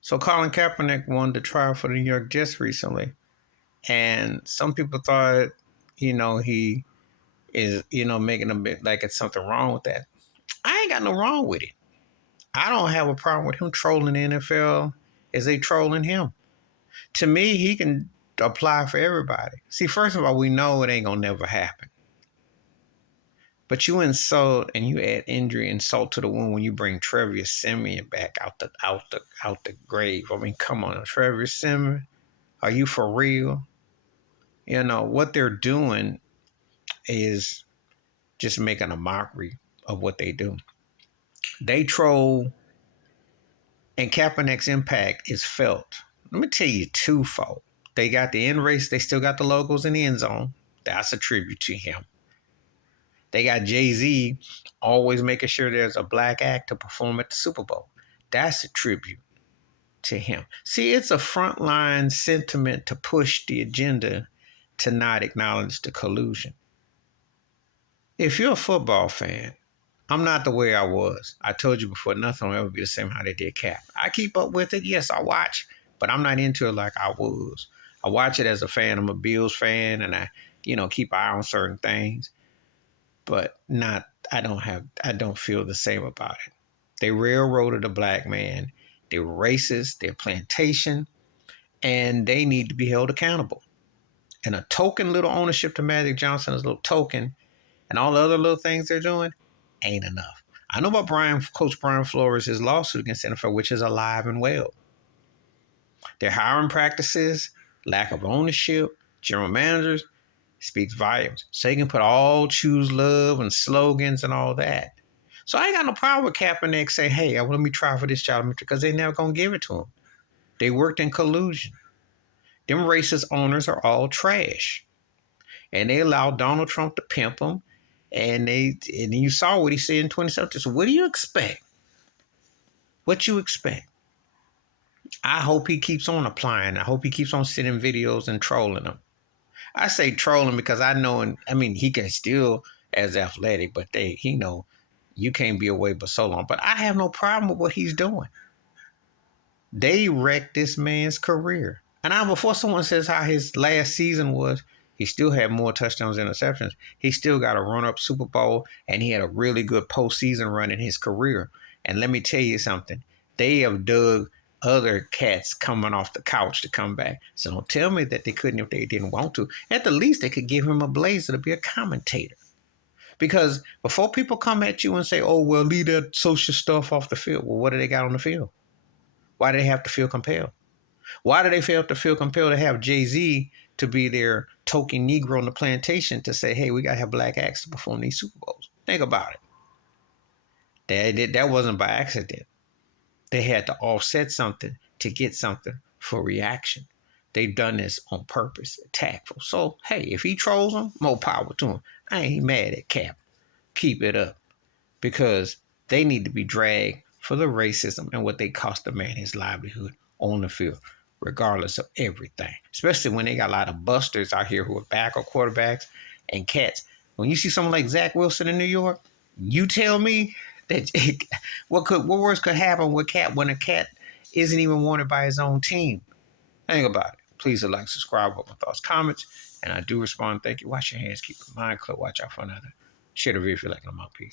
So Colin Kaepernick won the trial for the New York Jets recently, and some people thought, he is, making a bit like it's something wrong with that. I ain't got no wrong with it. I don't have a problem with him trolling the NFL as they trolling him. To me, he can apply for everybody. See, first of all, we know it ain't gonna never happen. But you insult and you add injury, insult to the wound when you bring Trevius Simeon back out the grave. I mean, come on, Trevius Simeon, are you for real? What they're doing is just making a mockery of what they do. They troll, and Kaepernick's impact is felt. Let me tell you twofold. They got the end race, they still got the logos in the end zone. That's a tribute to him. They got Jay-Z always making sure there's a black act to perform at the Super Bowl. That's a tribute to him. See, it's a frontline sentiment to push the agenda to not acknowledge the collusion. If you're a football fan, I'm not the way I was. I told you before, nothing will ever be the same how they did Cap. I keep up with it. Yes, I watch, but I'm not into it like I was. I watch it as a fan. I'm a Bills fan, and I keep an eye on certain things, but not. I don't feel the same about it. They railroaded a black man. They're racist. They're plantation, and they need to be held accountable. And a token little ownership to Magic Johnson, is a little token, and all the other little things they're doing ain't enough. I know about Coach Brian Flores, his lawsuit against the NFL, which is alive and well. Their hiring practices, lack of ownership, general managers speaks volumes. So they can choose love and slogans and all that. So I ain't got no problem with Kaepernick saying, hey, let me try for this job, because they never going to give it to him. They worked in collusion. Them racist owners are all trash. And they allowed Donald Trump to pimp them. And you saw what he said in 2017. So what do you expect? What you expect? I hope he keeps on applying. I hope he keeps on sending videos and trolling them. I say trolling because I know, he can still as athletic, but he know you can't be away but so long. But I have no problem with what he's doing. They wrecked this man's career. And before someone says how his last season was, he still had more touchdowns than interceptions. He still got a run-up Super Bowl, and he had a really good postseason run in his career. And let me tell you something. They have dug other cats coming off the couch to come back. So don't tell me that they couldn't if they didn't want to. At the least, they could give him a blazer to be a commentator. Because before people come at you and say, oh, well, leave that social stuff off the field. Well, what do they got on the field? Why do they have to feel compelled? Why do they feel compelled to have Jay-Z to be their token Negro on the plantation to say, hey, we got to have black acts to perform these Super Bowls? Think about it. That wasn't by accident. They had to offset something to get something for reaction. They've done this on purpose, tactful. So, hey, if he trolls them, more power to him. I ain't mad at Cap. Keep it up. Because they need to be dragged for the racism and what they cost the man his livelihood on the field, regardless of everything. Especially when they got a lot of busters out here who are backup quarterbacks and cats. When you see someone like Zach Wilson in New York, you tell me that what worse could happen with when a cat isn't even wanted by his own team? Think about it. Please like, subscribe with my thoughts, comments, and I do respond. Thank you. Wash your hands, keep your mind clear, watch out for another. Share the video if you like. I'm out. Peace.